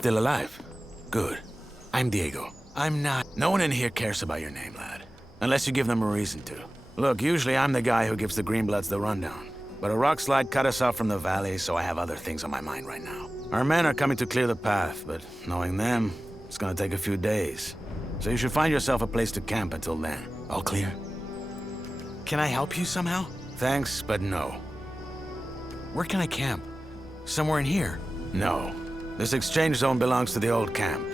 Still alive? Good. I'm Diego. I'm not... No one in here cares about your name, lad. Unless you give them a reason to. Look, usually I'm the guy who gives the Greenbloods the rundown. But a rock slide cut us off from the valley, so I have other things on my mind right now. Our men are coming to clear the path, but knowing them, it's gonna take a few days. So you should find yourself a place to camp until then. All clear? Can I help you somehow? Thanks, but no. Where can I camp? Somewhere in here? No. This exchange zone belongs to the old camp.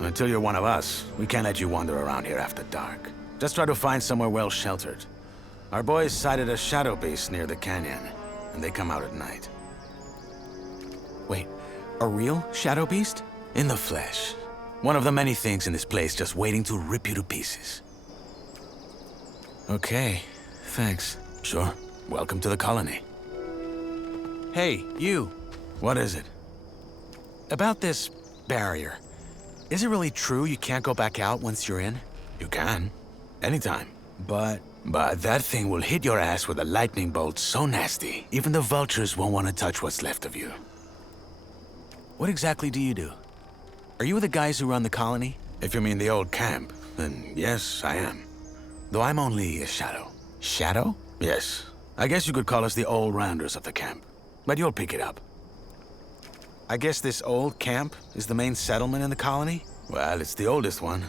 Until you're one of us, we can't let you wander around here after dark. Just try to find somewhere well sheltered. Our boys sighted a shadow beast near the canyon, and they come out at night. Wait, a real shadow beast? In the flesh. One of the many things in this place just waiting to rip you to pieces. Okay, thanks. Sure. Welcome to the colony. Hey, you. What is it? About this barrier. Is it really true you can't go back out once you're in? You can. Anytime. But that thing will hit your ass with a lightning bolt so nasty, even the vultures won't want to touch what's left of you. What exactly do you do? Are you the guys who run the colony? If you mean the old camp, then yes, I am. Though I'm only a shadow. Shadow? Yes. I guess you could call us the all-rounders of the camp. But you'll pick it up. I guess this old camp is the main settlement in the colony? Well, it's the oldest one.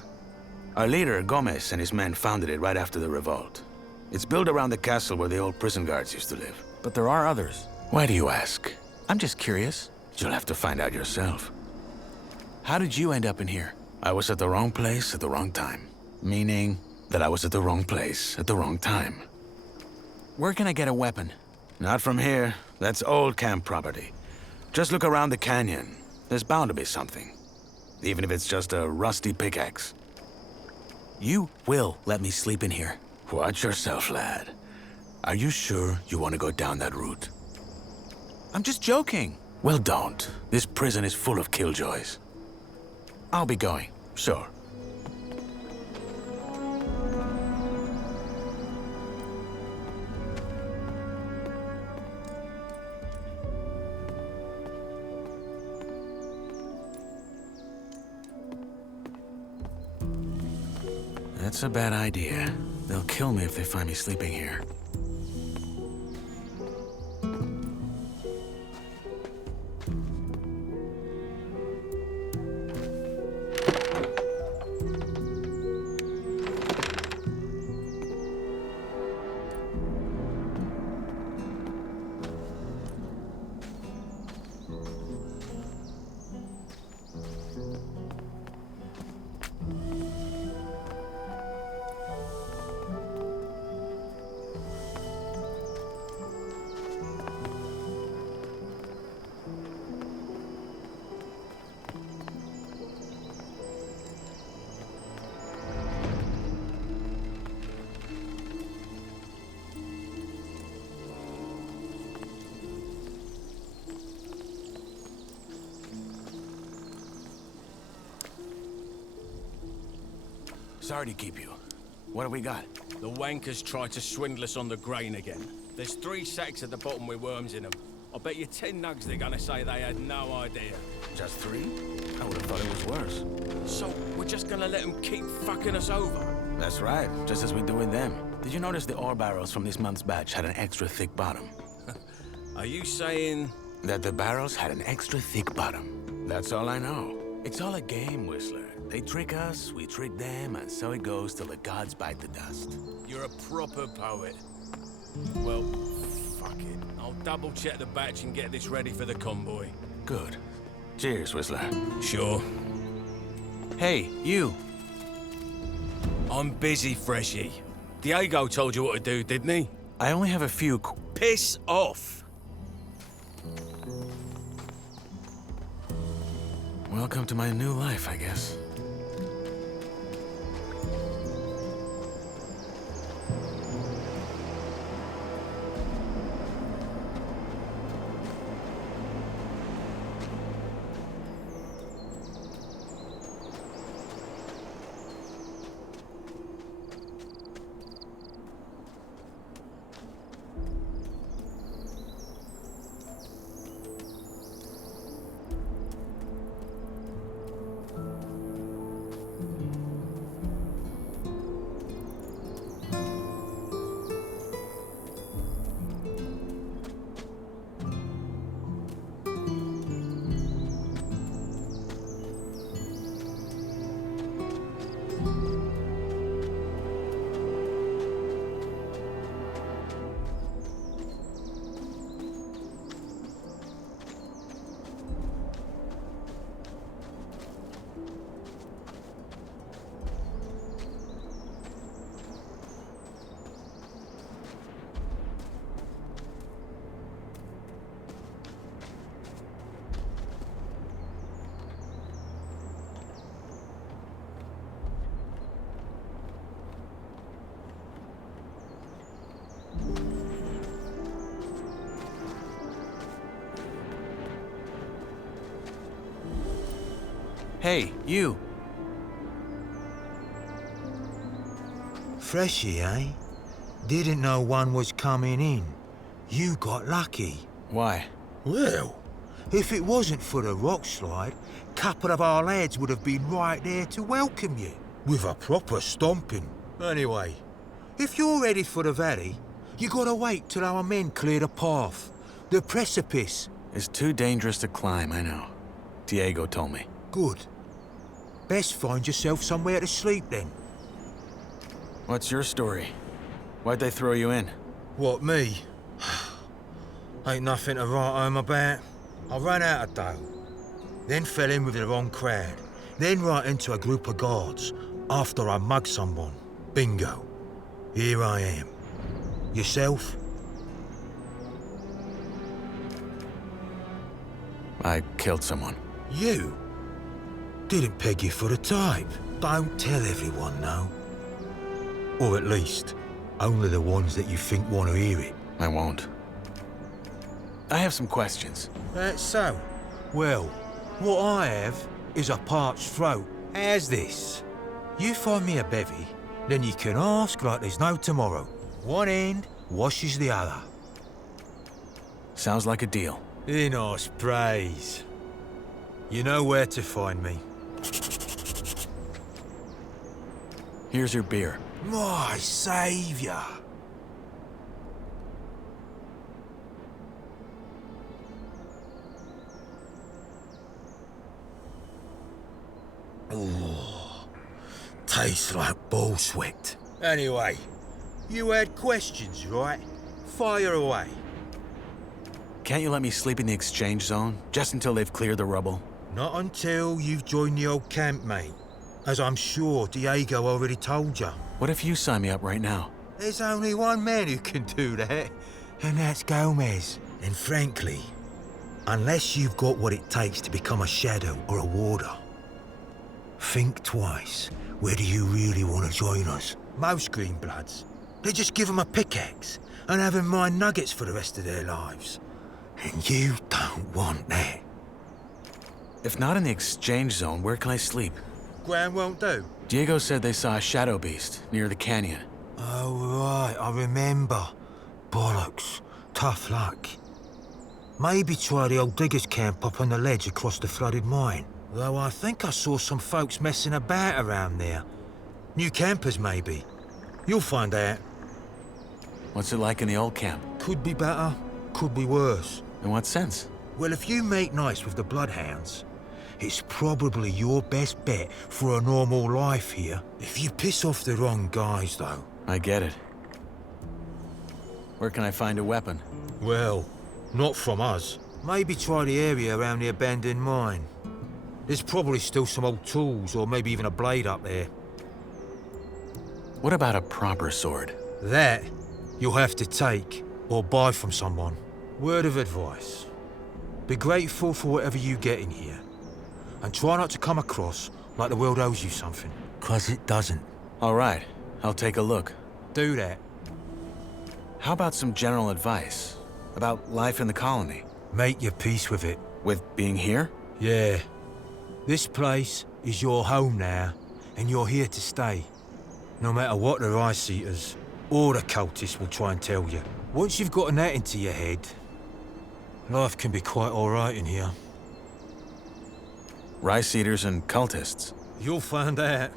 Our leader, Gomez, and his men founded it right after the revolt. It's built around the castle where the old prison guards used to live. But there are others. Why do you ask? I'm just curious. You'll have to find out yourself. How did you end up in here? I was at the wrong place at the wrong time. Meaning that I was at the wrong place at the wrong time. Where can I get a weapon? Not from here. That's old camp property. Just look around the canyon. There's bound to be something. Even if it's just a rusty pickaxe. You will let me sleep in here. Watch yourself, lad. Are you sure you want to go down that route? I'm just joking. Well, don't. This prison is full of killjoys. I'll be going. Sure. That's a bad idea. They'll kill me if they find me sleeping here. Sorry to keep you. What have we got? The wankers tried to swindle us on the grain again. There's 3 sacks at the bottom with worms in them. I bet you 10 nugs they're gonna say they had no idea. Just 3? I would have thought it was worse. So, we're just gonna let them keep fucking us over? That's right, just as we do with them. Did you notice the ore barrels from this month's batch had an extra thick bottom? Are you saying... That the barrels had an extra thick bottom. That's all I know. It's all a game, Whistler. They trick us, we trick them, and so it goes till the gods bite the dust. You're a proper poet. Well, fuck it. I'll double-check the batch and get this ready for the convoy. Good. Cheers, Whistler. Sure. Hey, you. I'm busy, Freshie. Diego told you what to do, didn't he? I only have a few Piss off! Welcome to my new life, I guess. Hey, you. Freshy, eh? Didn't know one was coming in. You got lucky. Why? Well, if it wasn't for the rock slide, couple of our lads would have been right there to welcome you, with a proper stomping. Anyway, if you're ready for the valley, you gotta wait till our men clear the path. The precipice. It's too dangerous to climb, I know. Diego told me. Good. Best find yourself somewhere to sleep then. What's your story? Why'd they throw you in? What, me? Ain't nothing to write home about. I ran out of dough. Then fell in with the wrong crowd. Then right into a group of guards. After I mugged someone. Bingo. Here I am. Yourself? I killed someone. You? Didn't peg you for the type. Don't tell everyone, no. Or at least, only the ones that you think want to hear it. I won't. I have some questions. That's so. Well, what I have is a parched throat. How's this? You find me a bevy, then you can ask like there's no tomorrow. One end washes the other. Sounds like a deal. Inos praise. You know where to find me. Here's your beer. My saviour. Oh, tastes like bull sweat. Anyway, you had questions, right? Fire away. Can't you let me sleep in the exchange zone, just until they've cleared the rubble? Not until you've joined the old camp, mate. As I'm sure Diego already told you. What if you sign me up right now? There's only one man who can do that, and that's Gomez. And frankly, unless you've got what it takes to become a shadow or a warder, think twice whether you really want to join us. Most Greenbloods, they just give them a pickaxe and have them mine nuggets for the rest of their lives. And you don't want that. If not in the exchange zone, where can I sleep? Ground won't do. Diego said they saw a shadow beast near the canyon. Oh, right, I remember. Bollocks. Tough luck. Maybe try the old diggers' camp up on the ledge across the flooded mine. Though I think I saw some folks messing about around there. New campers, maybe. You'll find out. What's it like in the old camp? Could be better, could be worse. In what sense? Well, if you make nice with the bloodhounds, it's probably your best bet for a normal life here. If you piss off the wrong guys, though. I get it. Where can I find a weapon? Well, not from us. Maybe try the area around the abandoned mine. There's probably still some old tools, or maybe even a blade up there. What about a proper sword? That you'll have to take, or buy from someone. Word of advice. Be grateful for whatever you get in here. And try not to come across like the world owes you something. 'Cause it doesn't. All right, I'll take a look. Do that. How about some general advice? About life in the colony? Make your peace with it. With being here? Yeah. This place is your home now, and you're here to stay. No matter what the Rice-Eaters or the cultists will try and tell you. Once you've gotten that into your head, life can be quite all right in here. Rice eaters and cultists. You'll find out.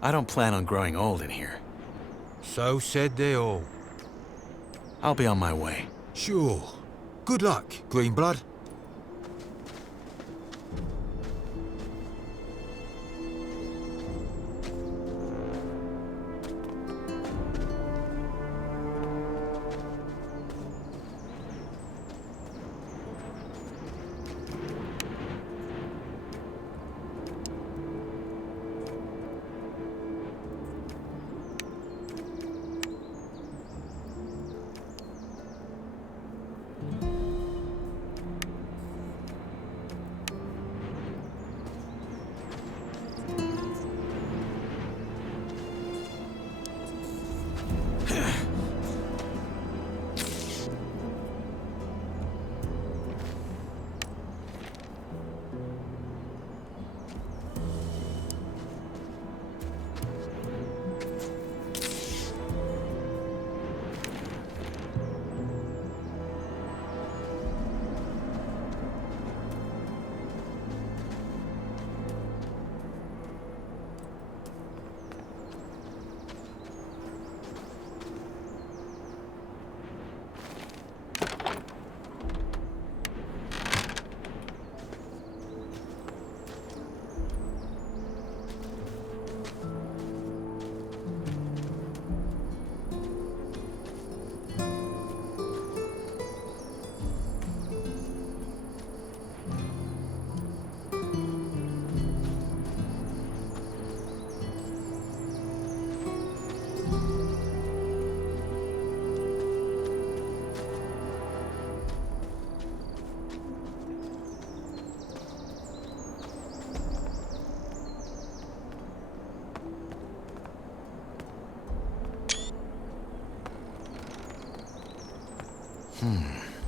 I don't plan on growing old in here. So said they all. I'll be on my way. Sure. Good luck, Greenblood.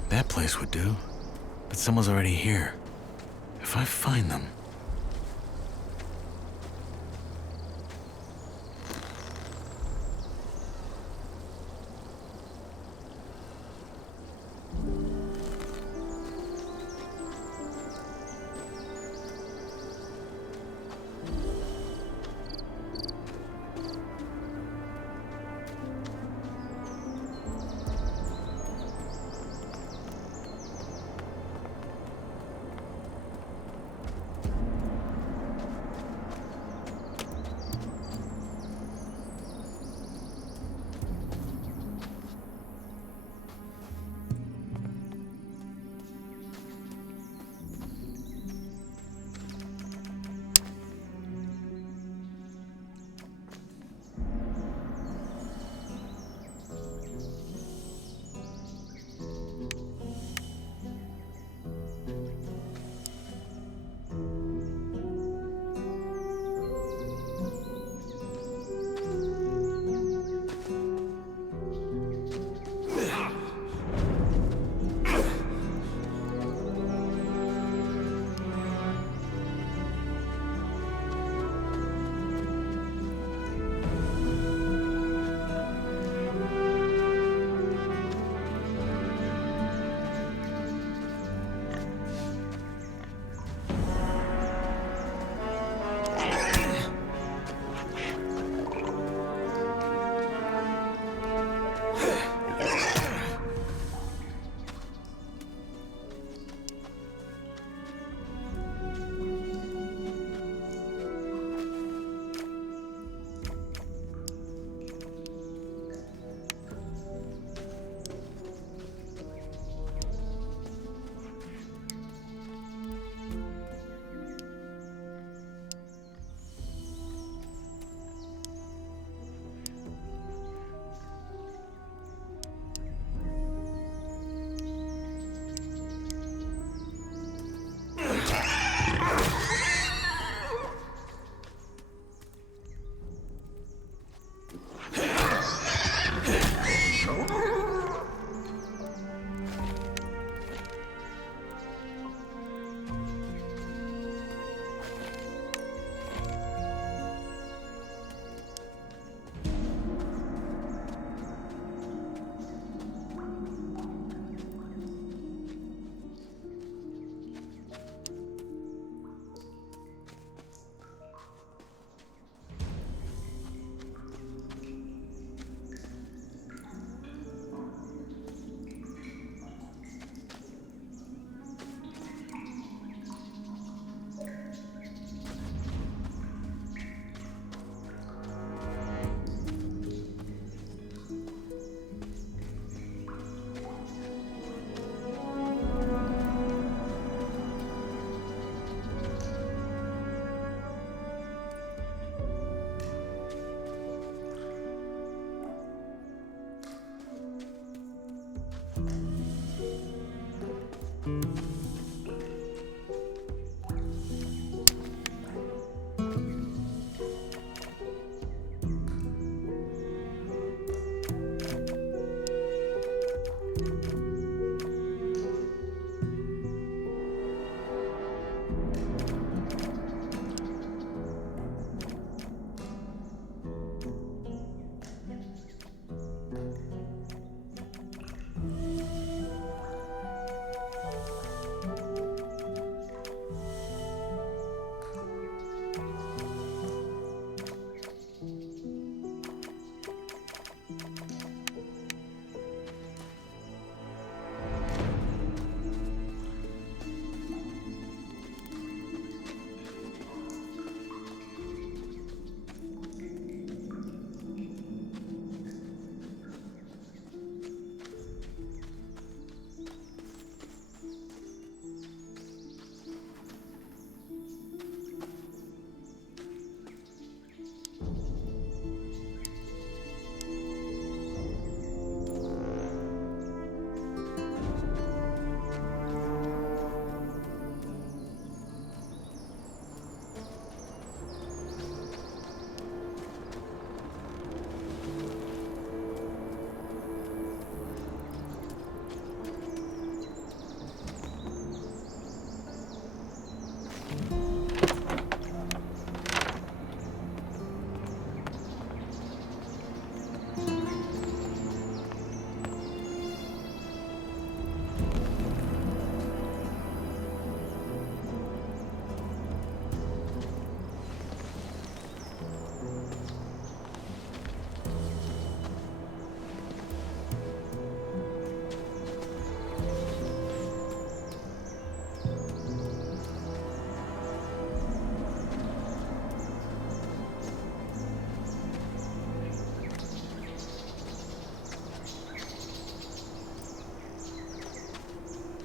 That place would do. But someone's already here. If I find them...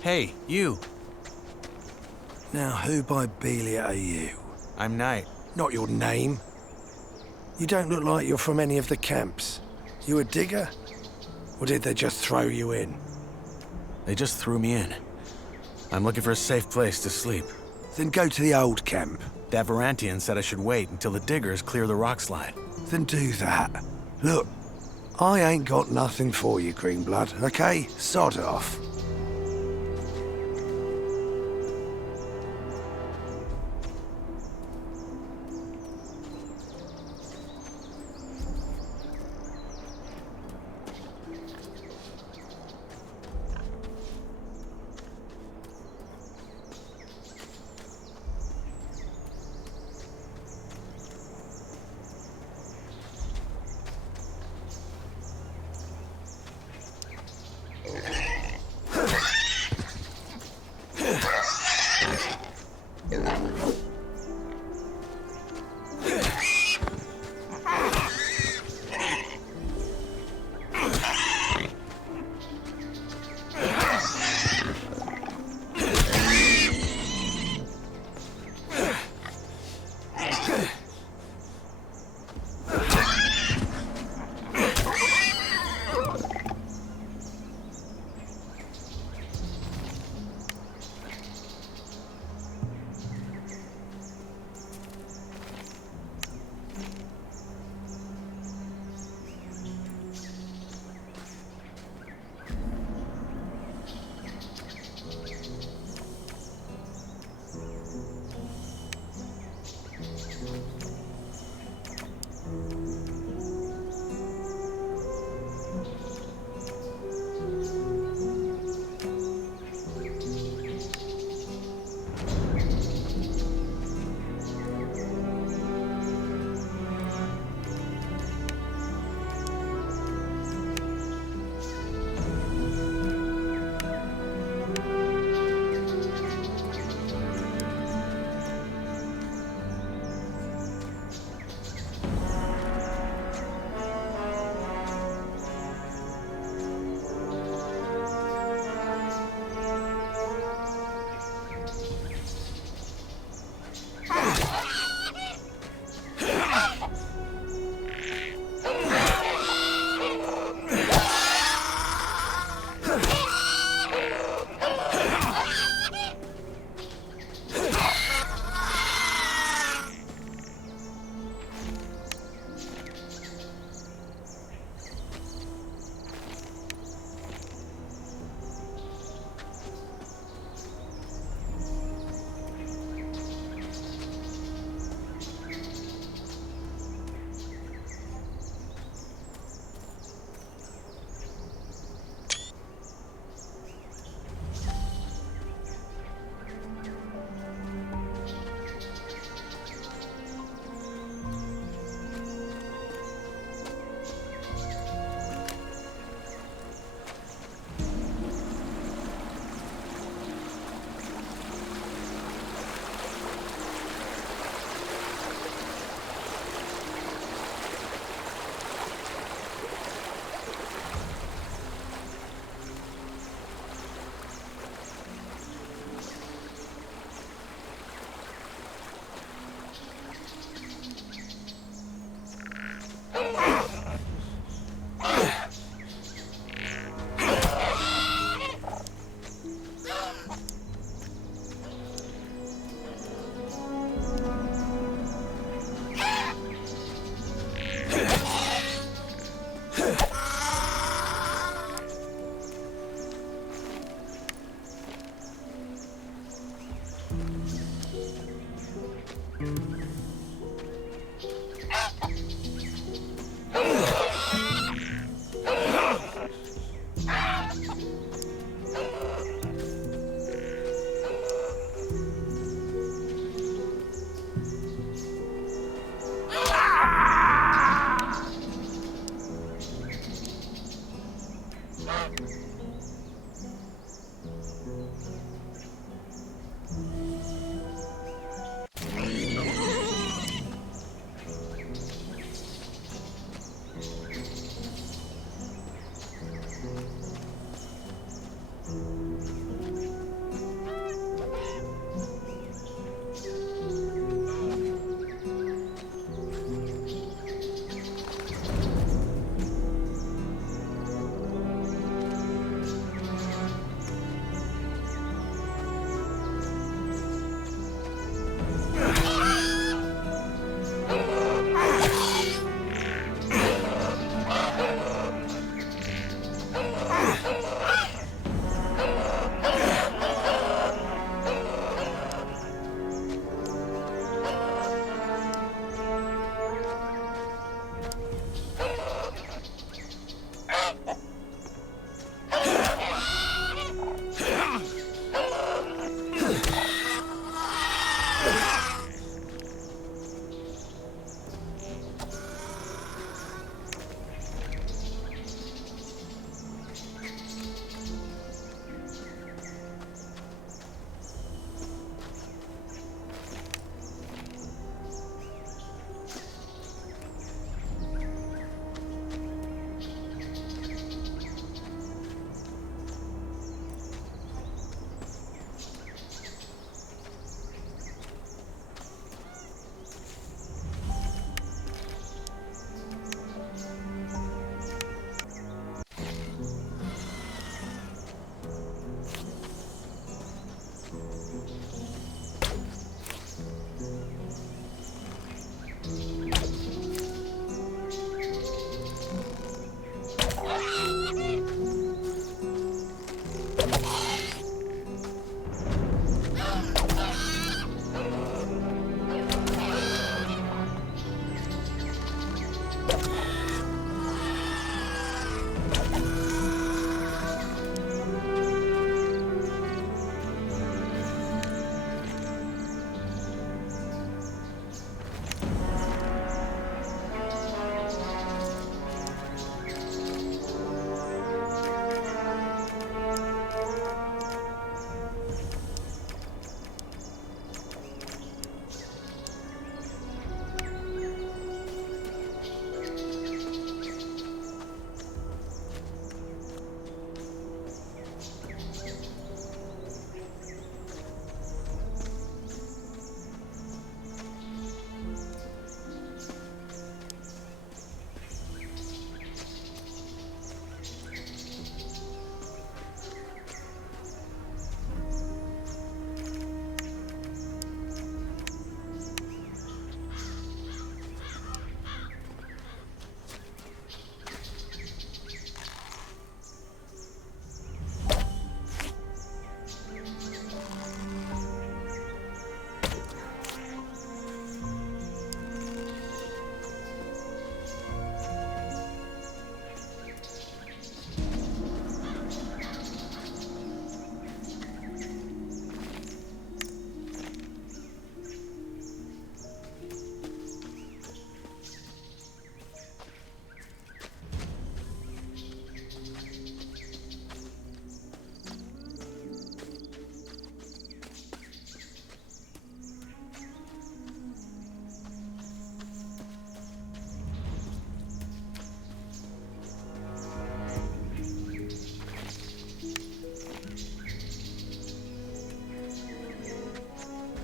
Hey, you. Now, who by Belia are you? I'm Knight. Not your name. You don't look like you're from any of the camps. You a digger? Or did they just throw you in? They just threw me in. I'm looking for a safe place to sleep. Then go to the old camp. That Varantian said I should wait until the diggers clear the rock slide. Then do that. Look, I ain't got nothing for you, Greenblood, okay? Sod off.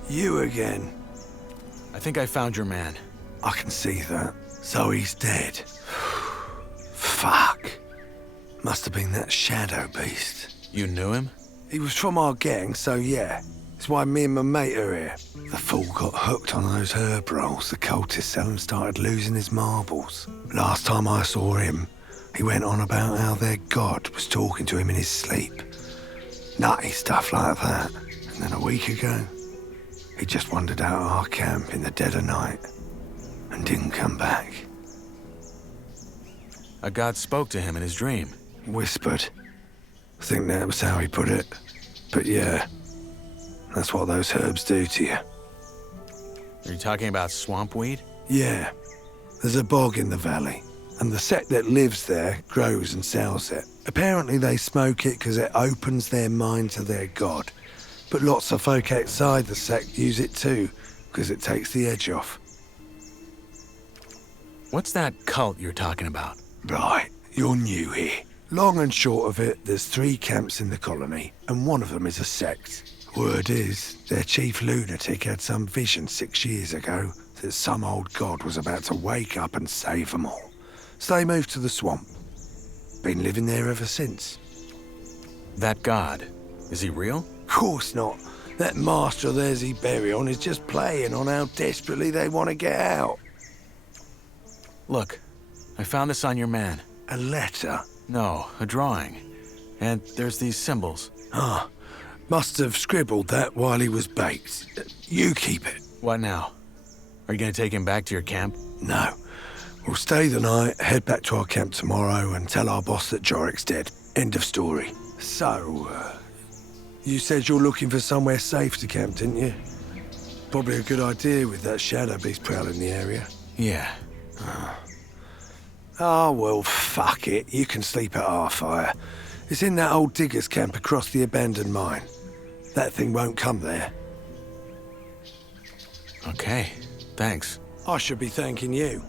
You again. I think I found your man. I can see that. So he's dead. Fuck. Must have been that shadow beast. You knew him? He was from our gang, so yeah. That's why me and my mate are here. The fool got hooked on those herb rolls the cultists sell and started losing his marbles. Last time I saw him, he went on about how their god was talking to him in his sleep. Nutty stuff like that. And then a week ago, he just wandered out of our camp in the dead of night and didn't come back. A god spoke to him in his dream. Whispered. I think that was how he put it. But yeah, that's what those herbs do to you. Are you talking about swamp weed? Yeah. There's a bog in the valley, and the sect that lives there grows and sells it. Apparently they smoke it because it opens their mind to their god. But lots of folk outside the sect use it too, because it takes the edge off. What's that cult you're talking about? Right, you're new here. Long and short of it, there's 3 camps in the colony, and one of them is a sect. Word is, their chief lunatic had some vision 6 years ago that some old god was about to wake up and save them all. So they moved to the swamp. Been living there ever since. That god, is he real? Course not. That master of theirs he bury on is just playing on how desperately they want to get out. Look, I found this on your man. A letter? No, a drawing. And there's these symbols. Ah, must have scribbled that while he was baked. You keep it. What now? Are you gonna take him back to your camp? No. We'll stay the night, head back to our camp tomorrow and tell our boss that Jorik's dead. End of story. So, you said you're looking for somewhere safe to camp, didn't you? Probably a good idea with that shadow beast prowling the area. Yeah. Oh, well, fuck it. You can sleep at our fire. It's in that old digger's camp across the abandoned mine. That thing won't come there. Okay, thanks. I should be thanking you.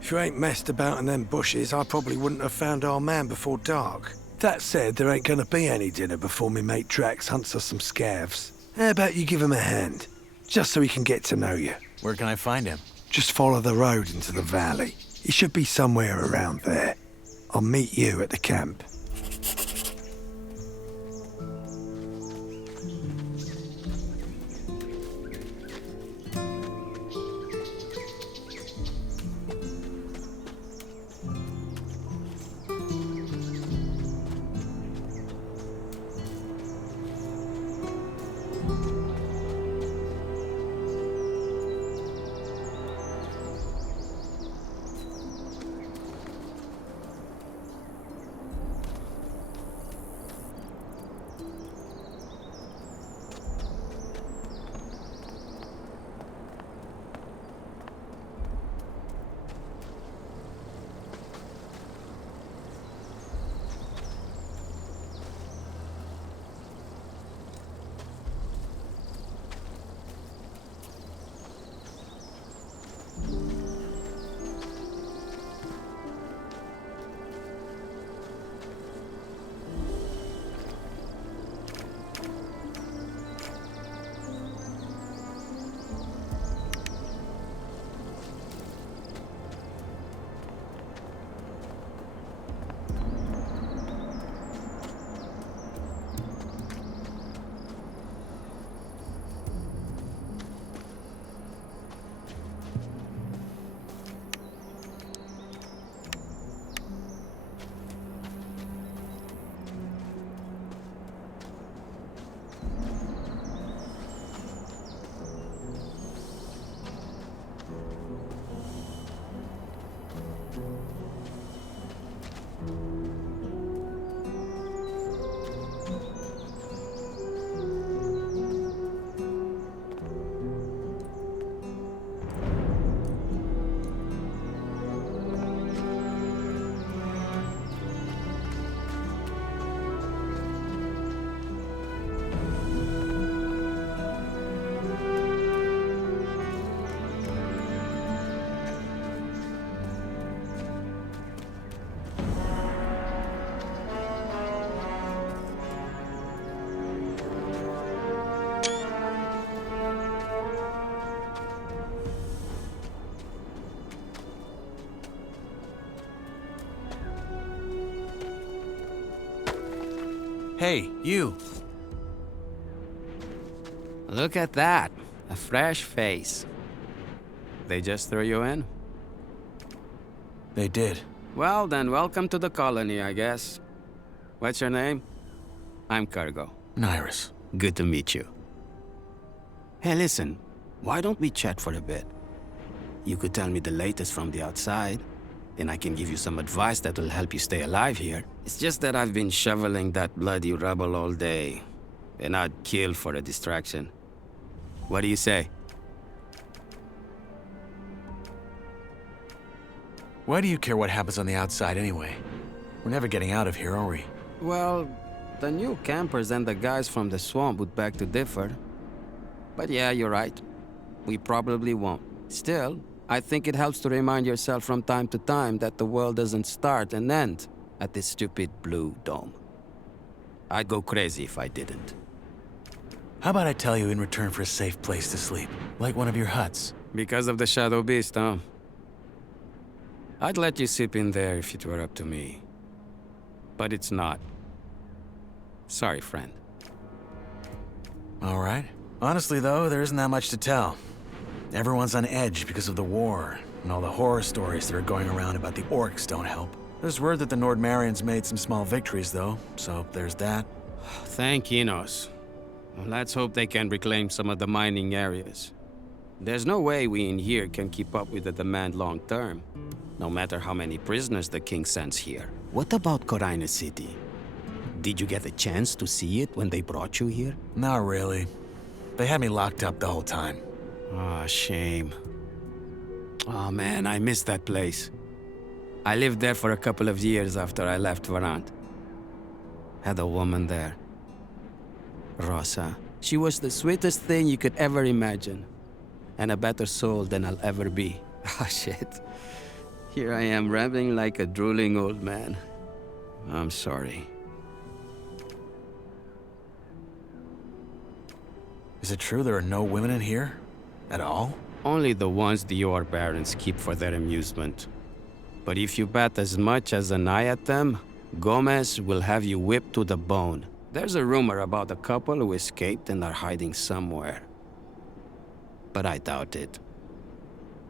If you ain't messed about in them bushes, I probably wouldn't have found our man before dark. That said, there ain't gonna be any dinner before me mate Drax hunts us some scavs. How about you give him a hand? Just so he can get to know you. Where can I find him? Just follow the road into the valley. He should be somewhere around there. I'll meet you at the camp. Hey, you. Look at that. A fresh face. They just threw you in? They did. Well, then welcome to the colony, I guess. What's your name? I'm Cargo. Nyras. Good to meet you. Hey, listen. Why don't we chat for a bit? You could tell me the latest from the outside, and I can give you some advice that will help you stay alive here. It's just that I've been shoveling that bloody rubble all day, and I'd kill for a distraction. What do you say? Why do you care what happens on the outside anyway? We're never getting out of here, are we? Well, the new campers and the guys from the swamp would beg to differ. But yeah, you're right. We probably won't. Still, I think it helps to remind yourself from time to time that the world doesn't start and end at this stupid blue dome. I'd go crazy if I didn't. How about I tell you in return for a safe place to sleep? Like one of your huts? Because of the Shadow Beast, huh? I'd let you sleep in there if it were up to me. But it's not. Sorry, friend. All right. Honestly, though, there isn't that much to tell. Everyone's on edge because of the war, and all the horror stories that are going around about the orcs don't help. There's word that the Nordmarians made some small victories, though, so there's that. Thank Enos. Let's hope they can reclaim some of the mining areas. There's no way we in here can keep up with the demand long term, no matter how many prisoners the king sends here. What about Corina City? Did you get a chance to see it when they brought you here? Not really. They had me locked up the whole time. Ah, shame. Oh man, I miss that place. I lived there for a couple of years after I left Varant. Had a woman there. Rosa. She was the sweetest thing you could ever imagine. And a better soul than I'll ever be. Ah, shit. Here I am rambling like a drooling old man. I'm sorry. Is it true there are no women in here? At all? Only the ones the Yor Barons keep for their amusement. But if you bet as much as an eye at them, Gomez will have you whipped to the bone. There's a rumor about a couple who escaped and are hiding somewhere. But I doubt it.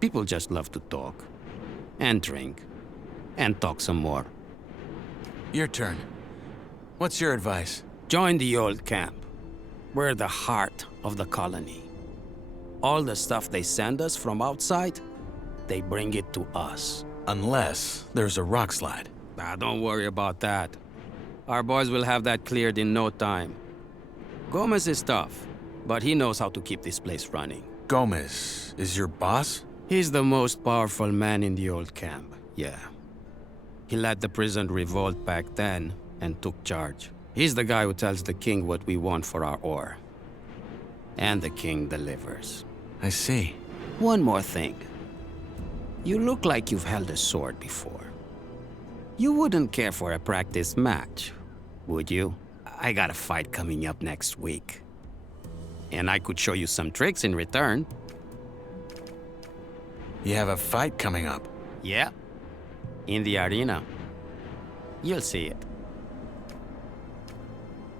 People just love to talk. And drink. And talk some more. Your turn. What's your advice? Join the old camp. We're the heart of the colony. All the stuff they send us from outside, they bring it to us. Unless there's a rock slide. Don't worry about that. Our boys will have that cleared in no time. Gomez is tough, but he knows how to keep this place running. Gomez is your boss? He's the most powerful man in the old camp, yeah. He led the prison revolt back then and took charge. He's the guy who tells the king what we want for our ore. And the king delivers. I see. One more thing. You look like you've held a sword before. You wouldn't care for a practice match, would you? I got a fight coming up next week. And I could show you some tricks in return. You have a fight coming up? Yeah. In the arena. You'll see it.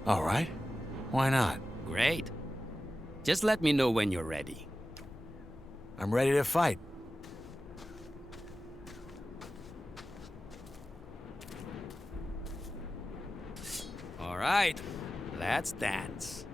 All right. Why not? Great. Just let me know when you're ready. I'm ready to fight. All right. Let's dance.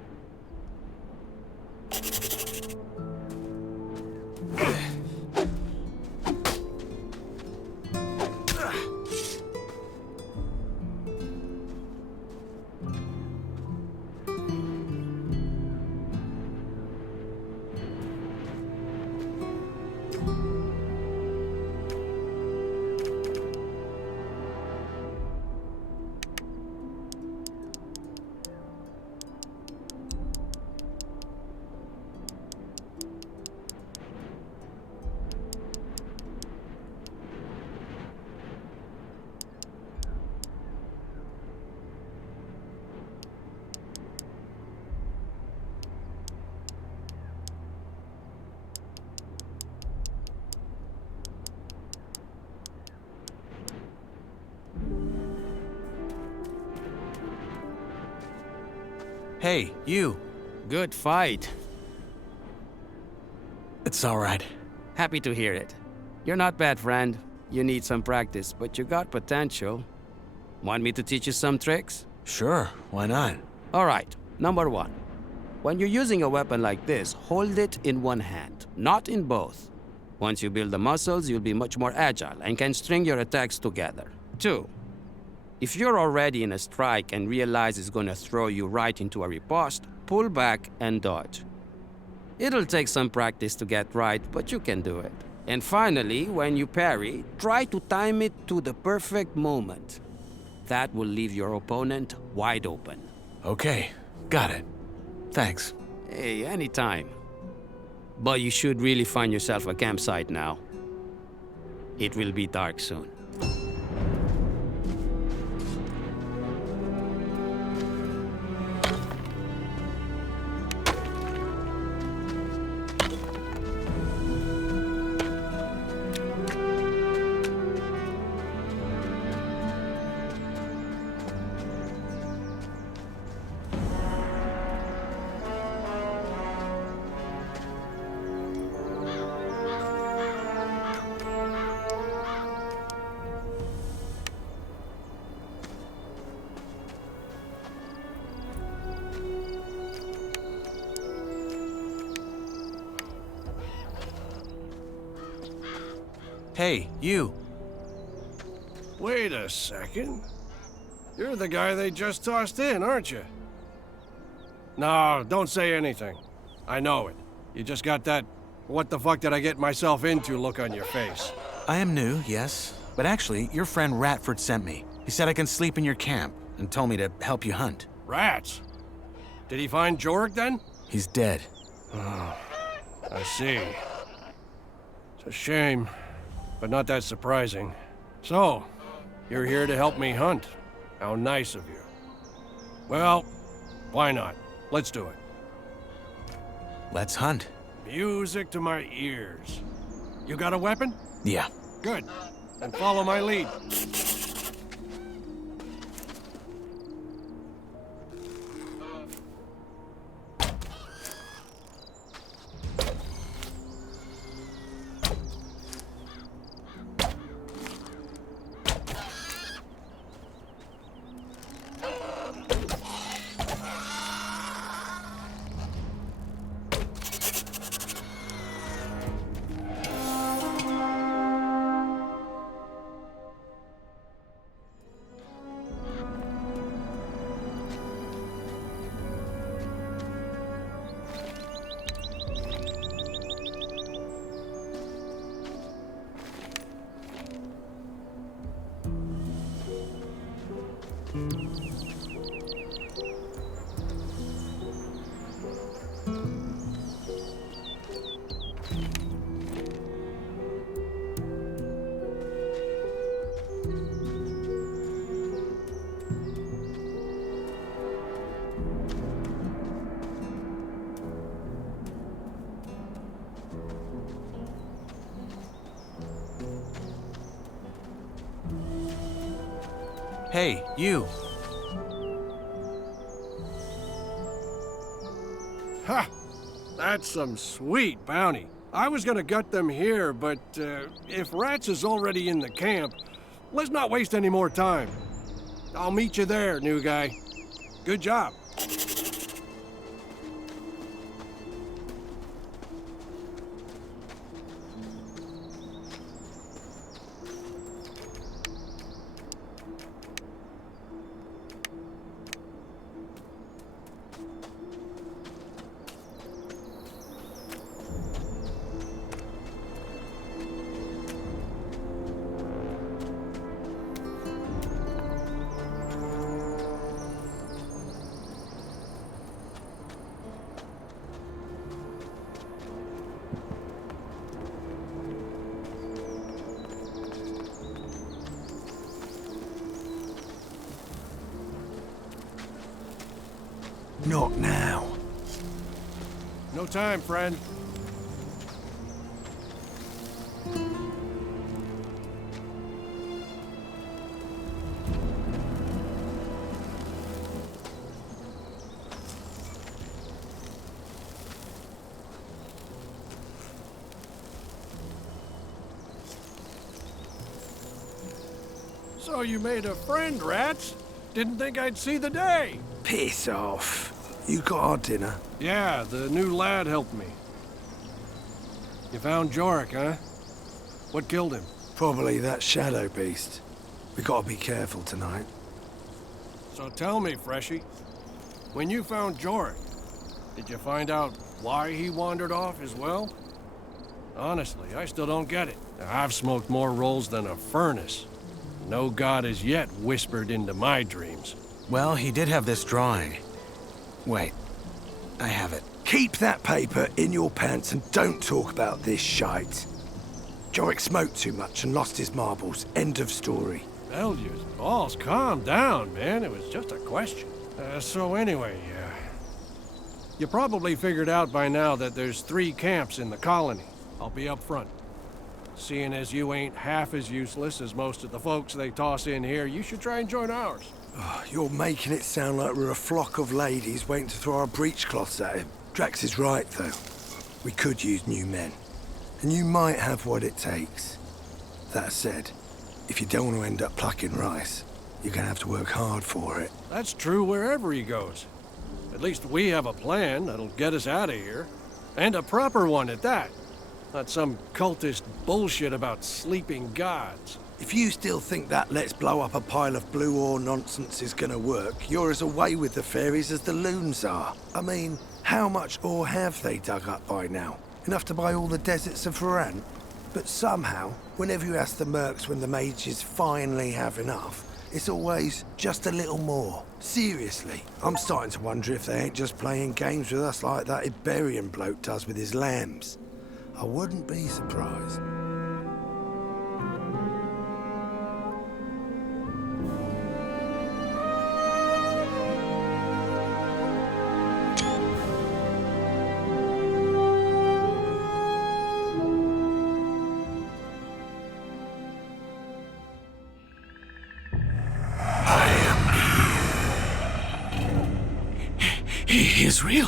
Hey, you. Good fight. It's all right. Happy to hear it. You're not bad, friend. You need some practice, but you got potential. Want me to teach you some tricks? Sure, why not? All right, number one. When you're using a weapon like this, hold it in one hand, not in both. Once you build the muscles, you'll be much more agile and can string your attacks together. Two, if you're already in a strike and realize it's gonna throw you right into a riposte, pull back and dodge. It'll take some practice to get right, but you can do it. And finally, when you parry, try to time it to the perfect moment. That will leave your opponent wide open. Okay, got it. Thanks. Hey, anytime. But you should really find yourself a campsite now. It will be dark soon. Hey, you. Wait a second. You're the guy they just tossed in, aren't you? No, don't say anything. I know it. You just got that what the fuck did I get myself into look on your face. I am new, yes. But actually, your friend Ratford sent me. He said I can sleep in your camp and told me to help you hunt. Rats? Did he find Jorg then? He's dead. I see. It's a shame, but not that surprising. So, you're here to help me hunt. How nice of you. Well, why not? Let's do it. Let's hunt. Music to my ears. You got a weapon? Yeah. Good. Then follow my lead. Hey, you. Ha! That's some sweet bounty. I was gonna gut them here, but if Rats is already in the camp, let's not waste any more time. I'll meet you there, new guy. Good job. Not now. No time, friend. So you made a friend, rats? Didn't think I'd see the day. Piss off. You got our dinner? Yeah, the new lad helped me. You found Jorik, huh? What killed him? Probably that shadow beast. We gotta be careful tonight. So tell me, Freshie, when you found Jorik, did you find out why he wandered off as well? Honestly, I still don't get it. I've smoked more rolls than a furnace. No god has yet whispered into my dreams. Well, he did have this drawing. Wait, I have it. Keep that paper in your pants and don't talk about this shite. Jorik smoked too much and lost his marbles. End of story. Belgius, balls, calm down, man. It was just a question. So anyway, you probably figured out by now that there's 3 camps in the colony. I'll be up front. Seeing as you ain't half as useless as most of the folks they toss in here, you should try and join ours. Oh, you're making it sound like we're a flock of ladies waiting to throw our breechcloths at him. Drax is right, though. We could use new men. And you might have what it takes. That said, if you don't want to end up plucking rice, you're gonna have to work hard for it. That's true wherever he goes. At least we have a plan that'll get us out of here. And a proper one at that. Not some cultist bullshit about sleeping gods. If you still think that let's blow up a pile of blue ore nonsense is gonna work, you're as away with the fairies as the loons are. I mean, how much ore have they dug up by now? Enough to buy all the deserts of Varant? But somehow, whenever you ask the mercs when the mages finally have enough, it's always just a little more. Seriously, I'm starting to wonder if they ain't just playing games with us like that Iberian bloke does with his lambs. I wouldn't be surprised. He is real.